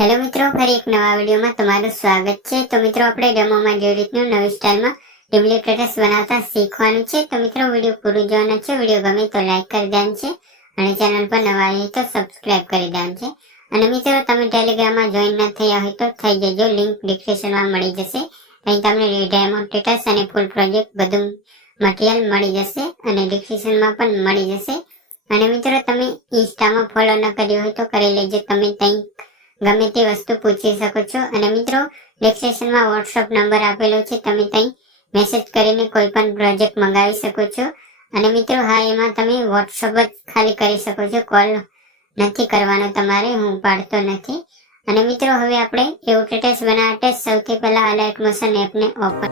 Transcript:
Hello મિત્રો, ફરી એક નવા વિડીયોમાં તમારું સ્વાગત છે। તો મિત્રો આપણે ડેમોમાં જેવી રીતનું નવી સ્ટાઇલમાં ડુપ્લિકેટસ બનાવતા શીખવાનું છે। તો મિત્રો વિડીયો પૂરું જોવાનો છે। વિડીયો ગમે તો લાઈક કરી દેવાનું છે અને ચેનલ પર નવા આવ્યા તો સબસ્ક્રાઇબ કરી દેવાનું છે। અને મિત્રો તમે ટેલિગ્રામમાં જોઈન ન થયા હોય તો થઈ જજો, લિંક ડિસ્ક્રિપ્શનમાં મળી જશે। અહીં તમને ડેમો સ્ટેટસ અને ફૂલ પ્રોજેક્ટ બધું મટીરીયલ મળી જશે અને ડિસ્ક્રિપ્શનમાં પણ મળી જશે। અને મિત્રો તમે ઇન્સ્ટામાં ફોલો ન કર્યો હોય તો કરી લેજો, તમે ત્યાં ગમે તે વસ્તુ પૂછી શકો છો। અને મિત્રો ડિસ્ક્રિપ્શનમાં વોટ્સઅપ નંબર આપેલો છે, તમે ત્યાં મેસેજ કરીને કોઈ પણ પ્રોજેક્ટ મંગાવી શકો છો। અને મિત્રો હા, એમાં તમે વોટ્સઅપ જ ખાલી કરી શકો છો, કોલ નથી કરવાનો તમારે, હું પાડતો નથી। અને મિત્રો હવે આપણે એવું સ્ટેટસ બનાવવા માટે સૌથી પહેલા અલાઇટ મોશન એપને ઓપન